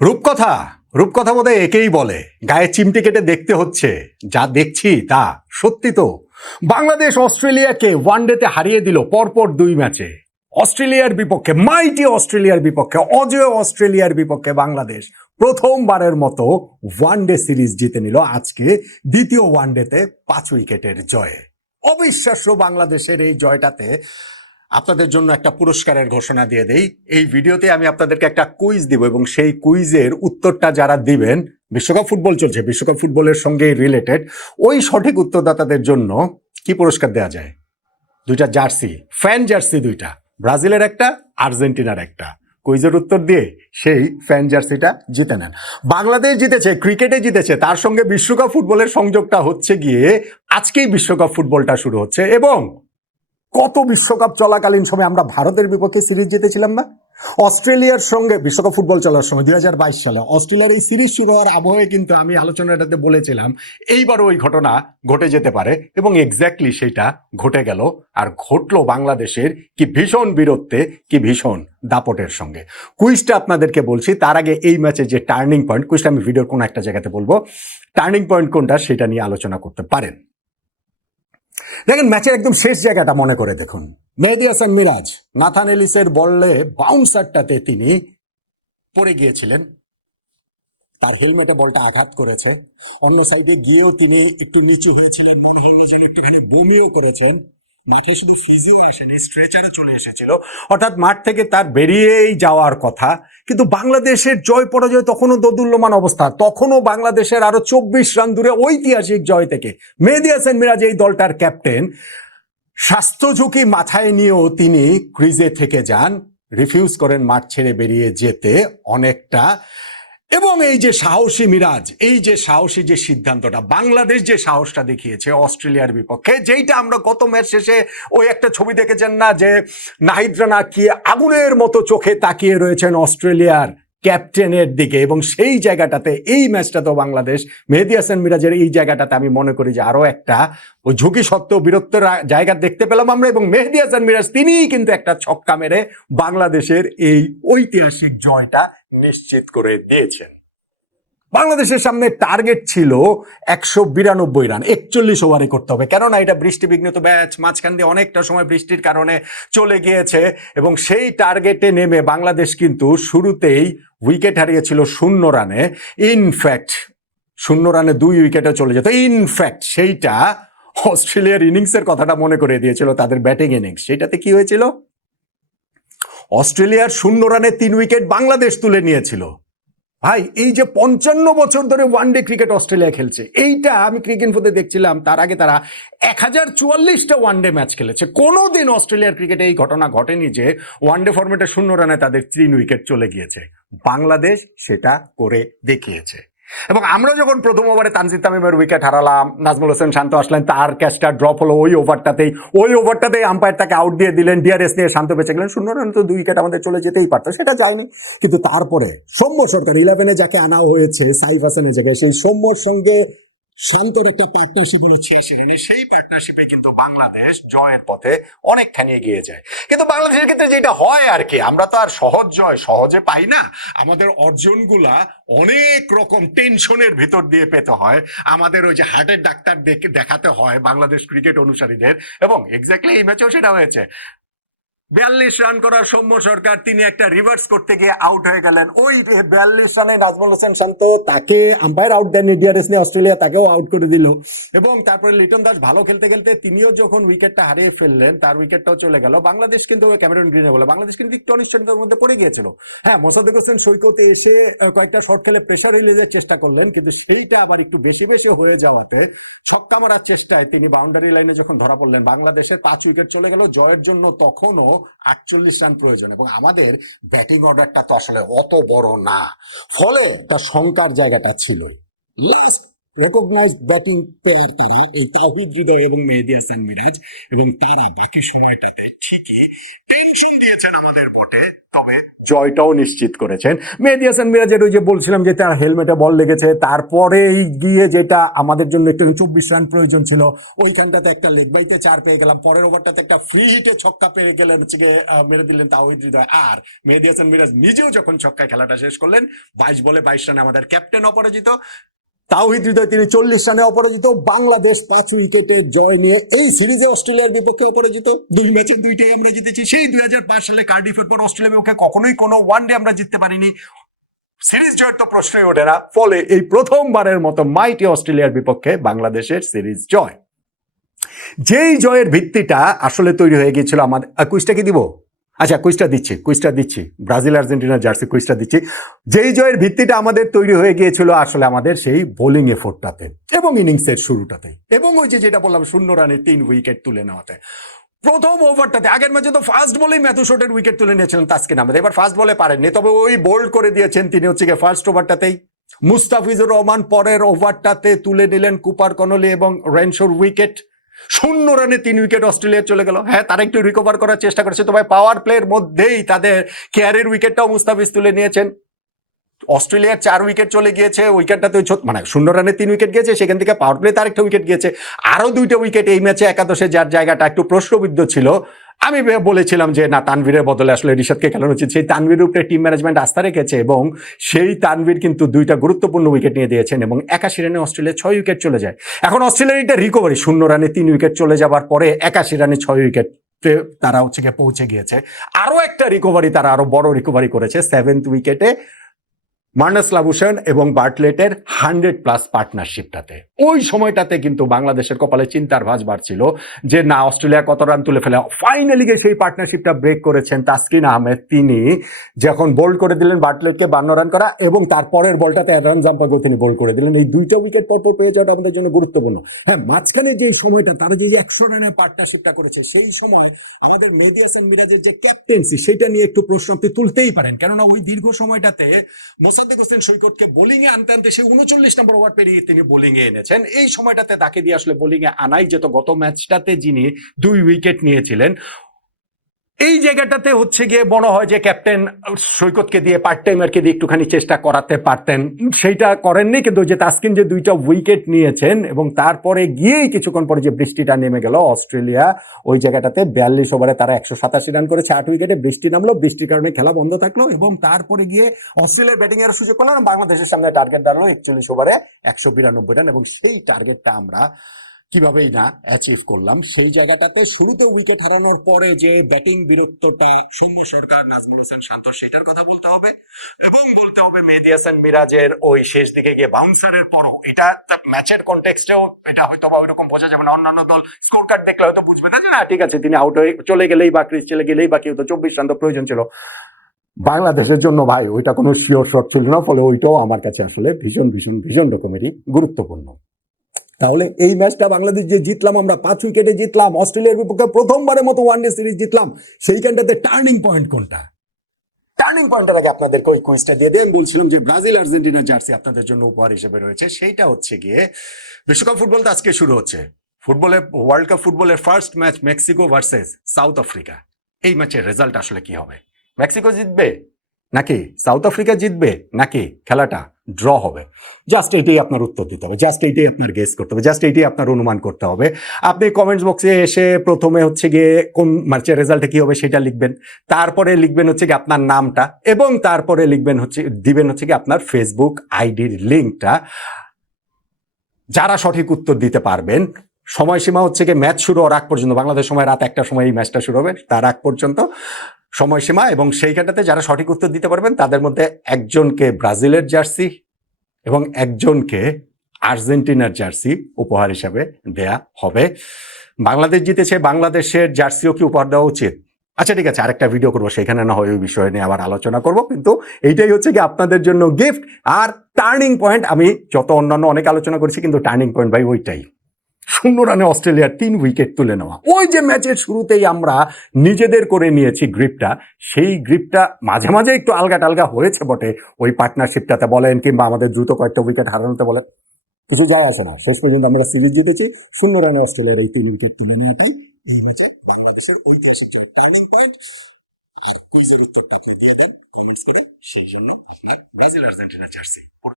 রূপকথা রূপকথা বোধহয় একেই বলে, গায়ে চিমটি কেটে দেখতে হচ্ছে। যা দেখছি তা সত্যি তো। বাংলাদেশ অস্ট্রেলিয়াকে ওয়ানডেতে হারিয়ে দিল পরপর 2 ম্যাচে। অস্ট্রেলিয়ার বিপক্ষে, মাইটি অস্ট্রেলিয়ার বিপক্ষে, অজেয় অস্ট্রেলিয়ার বিপক্ষে বাংলাদেশ প্রথমবারের মতো ওয়ানডে সিরিজ জিতে নিল আজকে দ্বিতীয় ওয়ানডেতে 5 উইকেটের জয়ে। অবিশ্বাস্য বাংলাদেশের এই জয়টাতে আপনাদের জন্য একটা পুরস্কারের ঘোষণা দিয়ে দেই। এই ভিডিওতে আমি আপনাদেরকে একটা কুইজ দিব এবং সেই কুইজের উত্তরটা যারা দিবেন, বিশ্বকাপ ফুটবল চলছে, বিশ্বকাপ ফুটবলের সঙ্গে রিলেটেড, ওই সঠিক উত্তরদাতাদের জন্য কি পুরস্কার দেওয়া যায়? 2টা জার্সি, ফ্যান জার্সি 2টা, ব্রাজিলের একটা, আর্জেন্টিনার একটা। কুইজের উত্তর দিয়ে সেই ফ্যান জার্সিটা জিতে নেন। বাংলাদেশ জিতেছে, ক্রিকেটে জিতেছে, তার সঙ্গে বিশ্বকাপ ফুটবলের সংযোগটা হচ্ছে গিয়ে আজকেই বিশ্বকাপ ফুটবলটা শুরু হচ্ছে। এবং কত বিশ্বকাপ চলাকালীন সময় আমরা ভারতের বিপক্ষে সিরিজ জিতেছিলাম না? অস্ট্রেলিয়ার সঙ্গে বিশ্বকাপ ফুটবল চলার সময় 2022 সালে অস্ট্রেলিয়ার এই সিরিজ শুরু হওয়ার আবহে কিন্তু আমি আলোচনাটাতে বলেছিলাম এইবারও ওই ঘটনা ঘটে যেতে পারে, এবং এক্স্যাক্টলি সেটা ঘটে গেল। আর ঘটলো বাংলাদেশের কি ভীষণ বীরত্বে, কি ভীষণ দাপটের সঙ্গে। কুইজটা আপনাদেরকে বলছি, তার আগে এই ম্যাচের যে টার্নিং পয়েন্ট, কুইজটা আমি ভিডিওর কোনো একটা জায়গাতে বলবো, টার্নিং পয়েন্ট কোনটা সেটা নিয়ে আলোচনা করতে পারেন। দেখেন, ম্যাচের একদম শেষ জায়গাটা মনে করে দেখুন। মেহেদী হাসান মিরাজ নাথান এলিসের বললে বাউন্সারটাতে তিনি পড়ে গিয়েছিলেন, তার হেলমেটে বলটা আঘাত করেছে। অন্য সাইডে গিয়েও তিনি একটু নিচু হয়েছিলেন, মনে হলো যেন একটুখানি বমিও করেছেন। মাঠে শুধু ফিজিও আসেনি, স্ট্রেচারে চলে এসেছিল, অর্থাৎ মাঠ থেকে তার বেরিয়েই যাওয়ার কথা। কিন্তু বাংলাদেশের জয় পরাজয় তখনও দোদুল্যমান অবস্থা, তখনও বাংলাদেশের আরো 24 রান দূরে ঐতিহাসিক জয় থেকে। মেহেদী হাসান মিরাজ এই দলটার ক্যাপ্টেন, স্বাস্থ্য ঝুঁকি মাথায় নিয়েও তিনি ক্রিজে থেকে যান, রিফিউজ করেন মাঠ ছেড়ে বেরিয়ে যেতে অনেকটা। এবং এই যে সাহসী মিরাজ, এই যে সাহসী যে সিদ্ধান্তটা, বাংলাদেশ যে সাহসটা দেখিয়েছে অস্ট্রেলিয়ার বিপক্ষে, যেইটা আমরা গত ম্যাচ শেষে ওই একটা ছবি দেখেছেন না, যে নাহিদ রানা কি আগুনের মতো চোখে তাকিয়ে রয়েছেন অস্ট্রেলিয়ার ক্যাপ্টেনের দিকে, এবং সেই জায়গাটাতে এই ম্যাচটাতে বাংলাদেশ মেহেদী হাসান মিরাজের এই জায়গাটাতে আমি মনে করি যে আরো একটা ওই ঝুঁকি সত্ত্বেও বীরত্বের জায়গা দেখতে পেলাম আমরা। এবং মেহেদী হাসান মিরাজ তিনিই কিন্তু একটা ছক্কা মেরে বাংলাদেশের এই ঐতিহাসিক জয়টা নিশ্চিত করে দিয়েছেন। বাংলাদেশের সামনে টার্গেট ছিল 192 রান 41 ওভারে করতে হবে, কেননা এটা বৃষ্টি বিঘ্নিত ম্যাচ, মাঝখান দিয়ে অনেকটা সময় বৃষ্টির কারণে চলে গিয়েছে। এবং সেই টার্গেটে নেমে বাংলাদেশ কিন্তু শুরুতেই উইকেট হারিয়েছিল 0 রানে। ইনফ্যাক্ট 0 রানে 2 উইকেটে চলে যেত। ইনফ্যাক্ট সেইটা অস্ট্রেলিয়ার ইনিংসের কথাটা মনে করে দিয়েছিল, তাদের ব্যাটিং ইনিংস। সেইটাতে কি হয়েছিল? অস্ট্রেলিয়ার 0 রানে 3 উইকেট বাংলাদেশ তুলে নিয়েছিল। ভাই, এই যে 55 বছর ধরে ওয়ানডে ক্রিকেট অস্ট্রেলিয়া খেলছে, এইটা আমি ক্রিকেট ইনফোতে দেখছিলাম, তার আগে তারা 1044টা ওয়ানডে ম্যাচ খেলেছে। কোনোদিন অস্ট্রেলিয়ার ক্রিকেটে এই ঘটনা ঘটেনি যে ওয়ানডে ফরম্যাটে 0 রানে তাদের 3 উইকেট চলে গিয়েছে। বাংলাদেশ সেটা করে দেখিয়েছে। এবং আমরা যখন প্রথম ওভারে তানজিদ তামিমের উইকেট হারালাম, নাজমুল হোসেন শান্ত আসলেন, তার ক্যাচটা ড্রপ হলো ওই ওভারটাতেই আম্পায়ার তাকে আউট দিয়ে দিলেন, ডিআরএস নিয়ে শান্ত বেঁচে গেলেন। 0 রানে তো 2 উইকেট আমাদের চলে যেতেই পারতো, সেটা যায়নি। কিন্তু তারপরে সৌম্য সরকার 11-এ যাকে আনা হয়েছে সাইফ হাসানের জায়গায়, সেই সৌম্যর সঙ্গে শান্তর একটা পার্টনারশিপ হলো 86 রানে। সেই পার্টনারশিপে কিন্তু বাংলাদেশ জয়ের পথে অনেকখানি এগিয়ে যায়। কিন্তু বাংলাদেশের ক্ষেত্রে যেটা হয় আর কি, আমরা তো আর সহজ জয় সহজে পাই না। আমাদের অর্জনগুলা অনেক রকম টেনশনের ভিতর দিয়ে পেতে হয়, আমাদের ওই যে হার্টের ডাক্তার দেখাতে হয় বাংলাদেশ ক্রিকেট অনুসারীদের। এবং এক্স্যাক্টলি এই ম্যাচেও সেটা হয়েছে। 42 রান করার সৌম্য সরকার, তিনি একটা রিভার্স করতে গিয়ে আউট হয়ে গেলেন। ওই 42 রানে নাজমুল হোসেন শান্ত, তাকে আম্পায়ার আউট দেননি, ডিআরএস নিয়ে অস্ট্রেলিয়া তাকেও আউট করে দিল। এবং তারপরে লিটন দাস ভালো খেলতে খেলতে তিনিও যখন উইকেটটা হারিয়ে ফেললেন, তার উইকেটটাও চলে গেল। বাংলাদেশ কিন্তু ক্যামেরন গ্রিনে বলে বাংলাদেশ কিন্তু একটু অনিশ্চয়তার মধ্যে পড়ে গিয়েছিল। হ্যাঁ, মোসাদ্দেক হোসেন সৈকতে এসে কয়েকটা শট খেলে প্রেসার রিলিজের চেষ্টা করলেন, কিন্তু সেইটা আবার একটু বেশি বেশি হয়ে যাওয়াতে ছক্কা মারার চেষ্টায় তিনি বাউন্ডারি লাইনে যখন ধরা পড়লেন, বাংলাদেশের 5 উইকেট চলে গেল। জয়ের জন্য তখনও 48 রান প্রয়োজন, এবং আমাদের ব্যাটিং অর্ডারটা তো আসলে অত বড় না, ফলে তার শঙ্কার জায়গাটা ছিল। লাস্ট রেকগনাইজড ব্যাটিং প্লেয়ার তারা, এই তাওহিদ হৃদয় এবং মেহেদী হাসান মিরাজ, এবং তারা বাকি সময়টাতে ঠিকই টেনশন দিয়েছেন আমাদের বটে, তবে জয়টাও নিশ্চিত করেছেন। মেহেদী হাসান মিরাজের ওই যে বলছিলাম যে তার হেলমেটে বল লেগেছে, তারপরে গিয়ে যেটা আমাদের জন্য একটু 24 রান প্রয়োজন ছিল, ওইখানটাতে একটা লেগ বাইতে 4 পেয়ে গেলাম, পরের ওভারটাতে একটা ফ্রি হিটে ছক্কা পেয়ে গেলেন, হচ্ছে গিয়ে মেরে দিলেন তাওহিদ হৃদয়। আর মেহেদী হাসান মিরাজ নিজেও যখন ছক্কায় খেলাটা শেষ করলেন, 22 বলে 22 রানে আমাদের ক্যাপ্টেন অপরাজিত, তাওহিদ হৃদয় তিনি 40 রানে অপরাজিত। বাংলাদেশ 5 উইকেটে জয় নিয়ে এই সিরিজে অস্ট্রেলিয়ার বিপক্ষে অপরাজিত। 2 ম্যাচের 2টাই আমরা জিতেছি। সেই 2005 সালে কার্ডিফের পর অস্ট্রেলিয়ার বিপক্ষে কখনোই কোনো ওয়ানডে আমরা জিততে পারিনি, সিরিজ জয়ের তো প্রশ্নই ওঠে না। ফলে এই প্রথমবারের মতো মাইটি অস্ট্রেলিয়ার বিপক্ষে বাংলাদেশের সিরিজ জয়। যেই জয়ের ভিত্তিটা আসলে তৈরি হয়ে গিয়েছিল আমাদের, কুইজটা কি দিব? আচ্ছা, কুইজটা দিচ্ছি, ব্রাজিল আর্জেন্টিনার জার্সি কুইজটা দিচ্ছি। যেই জয়ের ভিত্তিটা আমাদের তৈরি হয়ে গিয়েছিল আসলে আমাদের সেই বোলিং এফোর্টটাতে এবং ইনিংসের শুরুটাতে, এবং ওই যে যেটা বললাম 0 রানে 3 উইকেট তুলে নেওয়াতে। প্রথম ওভারটাতে, আগের ম্যাচে তো ফার্স্ট বলেই ম্যাথু শটের উইকেট তুলে নিয়েছিলেন তাসকিন আহমেদ, এবার ফার্স্ট বলে পারেননি, তবে ওই বোল্ড করে দিয়েছেন তিনি, হচ্ছে গিয়ে ফার্স্ট ওভারটাতেই। মুস্তাফিজুর রহমান পরের ওভারটাতে তুলে নিলেন কুপার কনলি এবং রেনশোর উইকেট। 0 রানে 3 উইকেট অস্ট্রেলিয়া চলে গেল। হ্যাঁ, তারা একটু রিকভার করার চেষ্টা করেছে, তবে পাওয়ার প্লের মধ্যেই তাদের কেয়ারের উইকেটটাও মুস্তাফিজ তুলে নিয়েছেন। অস্ট্রেলিয়ার 4 উইকেট চলে গিয়েছে, উইকেটটাতে মানে 0 রানে 3 উইকেট গিয়েছে, সেখান থেকে পাওয়ার প্লে তার একটা উইকেট গিয়েছে, আরো 2টা উইকেট এই ম্যাচে একাদশে, যার জায়গাটা একটু প্রশ্নবিদ্ধ ছিল। আমি বলেছিলাম যে না, তানভীরের বদলে আসলে রিশাদকে খেলানো উচিত। সেই তানভীরের উপরে টিম ম্যানেজমেন্ট আস্থা রেখেছে এবং সেই তানভীর কিন্তু 2টা গুরুত্বপূর্ণ উইকেট নিয়ে দিয়েছেন এবং 81 রানে অস্ট্রেলিয়া 6 উইকেট চলে যায়। এখন অস্ট্রেলিয়ার এটা রিকভারি, 0 রানে 3 উইকেট চলে যাবার পরে 81 রানে 6 উইকেট তারা হচ্ছে গিয়ে পৌঁছে গিয়েছে। আরো একটা রিকভারি, তারা আরো বড় রিকভারি করেছে 7th উইকেটে মার্নাস লাবুশন এবং বার্টলেটের 100+ পার্টনারশিপটাতে। ওই সময়টাতে কিন্তু বাংলাদেশের কপালে চিন্তার ভাঁজ বাড়ছিল যে না, অস্ট্রেলিয়া কত রান তুলে ফেলে। ফাইনালি গিয়ে সেই পার্টনারশিপটা ব্রেক করেছেন তাসকিন আহমেদ, তিনি যখন বোল্ড করে দিলেন বার্টলেটকে 52 রান করা, এবং তারপরের বলটাতে অ্যাডাম জাম্পাকেও তিনি বোল্ড করে দিলেন। এই 2টা উইকেট পরপর পেয়ে যাওয়াটা আমাদের জন্য গুরুত্বপূর্ণ। হ্যাঁ, মাঝখানে যে সময়টা তারা যে 100 রানের পার্টনারশিপটা করেছে, সেই সময় আমাদের মেহেদী হাসান মিরাজের যে ক্যাপ্টেন্সি, সেটা নিয়ে একটু প্রশ্ন আপনি তুলতেই পারেন, কেননা ওই দীর্ঘ সময়টাতে মোসাদ্দেক হোসেন সৈকতকে বোলিং এ আনতে আনতে সে 39 নম্বর ওভার পেরিয়ে তিনি বোলিং এ এনেছেন। এই সময়টাতে তাকে দিয়ে আসলে বোলিং এ আনাই যেত। গত ম্যাচটাতে যিনি 2 উইকেট নিয়েছিলেন, এই জায়গাটাতে হচ্ছে গিয়ে মনে হয় যে ক্যাপ্টেন সৈকতকে দিয়ে পার্ট টাইমারকে দিয়ে একটুখানি চেষ্টা করাতে পারতেন, সেইটা করেননি। কিন্তু যে তাসকিন যে 2টা উইকেট নিয়েছেন এবং তারপরে গিয়েই কিছুক্ষণ পরে যে বৃষ্টিটা নেমে গেল, অস্ট্রেলিয়া ওই জায়গাটাতে 42 ওভারে তারা 187 রান করেছে, 8 উইকেটে বৃষ্টি নামলো, বৃষ্টির কারণে খেলা বন্ধ থাকলো এবং তারপরে গিয়ে অস্ট্রেলিয়ার ব্যাটিং এর সুযোগ পেল। বাংলাদেশের সামনে টার্গেট দাঁড়ালো 41 ওভারে 192 রান, এবং সেই টার্গেটটা আমরা কিভাবেই না অ্যাচিভ করলাম। সেই জায়গাটাতে শুরুতে উইকেট হারানোর পরে যে ব্যাটিং বীরত্বটা সৌম্য সরকার, নাজমুল হোসেন শান্ত, সেটার কথা বলতে হবে, এবং বলতে হবে মেহেদী হাসান মিরাজের ওই শেষ দিকে গিয়ে বাউন্সারের পরও, এটা ম্যাচের কনটেক্সটেও এটা হয়তো বা ওইরকম বোঝা যাবে না। অন্যান্য দল স্কোর কার্ড দেখলে হয়তো বুঝবে না যে না ঠিক আছে, তিনি আউট হয়ে চলে গেলেই বা ক্রিজ চলে গেলেই বা কেউ তো 24 রান তো প্রয়োজন ছিল। বাংলাদেশের জন্য ভাই ওইটা কোনো শিওর শট ছিল না, ফলে ওইটাও আমার কাছে আসলে ভীষণ ভীষণ ভীষণ রকমেরই গুরুত্বপূর্ণ। তাহলে এই ম্যাচটা বাংলাদেশ যে জিতলাম, আমরা 5 উইকেটে জিতলাম, অস্ট্রেলিয়ার বিপক্ষে প্রথমবারের মতো ওয়ানডে সিরিজ জিতলাম, সেইখানটাতে টার্নিং পয়েন্ট কোনটা? টার্নিং পয়েন্টের আগে আপনাদেরকে ওই কুইজটা দিয়ে দিয়ে বলছিলাম যে ব্রাজিল আর্জেন্টিনার জার্সি আপনাদের জন্য উপহার হিসেবে রয়েছে। সেইটা হচ্ছে গিয়ে বিশ্বকাপ ফুটবল তো আজকে শুরু হচ্ছে। ওয়ার্ল্ড কাপ ফুটবলের first match Mexico versus south Africa. এই ম্যাচের রেজাল্ট আসলে কি হবে? মেক্সিকো জিতবে নাকি সাউথ আফ্রিকা জিতবে, নাকি খেলাটা ড্র হবে? জাস্ট এইটাই আপনার উত্তর দিতে হবে, জাস্ট এইটাই আপনার গেস করতে হবে, জাস্ট এইটাই আপনার অনুমান করতে হবে। আপনি কমেন্টস বক্সে এসে প্রথমে হচ্ছে গিয়ে কোন ম্যাচের রেজাল্টে কি হবে সেটা লিখবেন, তারপরে লিখবেন হচ্ছে গিয়ে আপনার নামটা, এবং তারপরে লিখবেন দিবেন হচ্ছে গিয়ে আপনার ফেসবুক আইডির লিঙ্কটা। যারা সঠিক উত্তর দিতে পারবেন, সময়সীমা হচ্ছে গিয়ে ম্যাচ শুরু হওয়ার আগ পর্যন্ত, বাংলাদেশ সময় রাত 1টার সময় এই ম্যাচটা শুরু হবে, তার আগ পর্যন্ত সময়সীমা। এবং সেইখানটাতে যারা সঠিক উত্তর দিতে পারবেন তাদের মধ্যে একজনকে ব্রাজিলের জার্সি এবং একজনকে আর্জেন্টিনার জার্সি উপহার হিসাবে দেয়া হবে। বাংলাদেশ জিতেছে, বাংলাদেশের জার্সিও কি উপহার দেওয়া উচিত? আচ্ছা ঠিক আছে, আরেকটা ভিডিও করবো, সেখানে না হয় ওই বিষয় নিয়ে আবার আলোচনা করব। কিন্তু এইটাই হচ্ছে কি আপনাদের জন্য গিফট। আর টার্নিং পয়েন্ট, আমি যত অন্যান্য অনেক আলোচনা করেছি, কিন্তু টার্নিং পয়েন্ট ভাই ওইটাই, 0 রানে অস্ট্রেলিয়ার 3 উইকেট তুলে নেওয়া। ওই যে ম্যাচের শুরুতেই আমরা নিজেদের করে নিয়েছি গ্রিপটা, সেই গ্রিপটা মাঝে মাঝে একটু আলগা টালগা হয়েছে বটে, ওই পার্টনারশিপটাতে বলেন কিংবা আমাদের দ্রুত কয়েকটা উইকেট হারানোতে বলেন, কিছু যায় আসে না, শেষ পর্যন্ত আমরা সিরিজ জিতেছি 0 রানে অস্ট্রেলিয়ার এই 3 উইকেট তুলে নেওয়াটাই এই ম্যাচে বাংলাদেশের ঐতিহাসিক টার্নিং পয়েন্ট। আর কুইজের উত্তরটা আপনি দিয়ে দেন কমেন্টস করে, সেই জন্য আপনার ব্রাজিল আর্জেন্টিনা জার্সি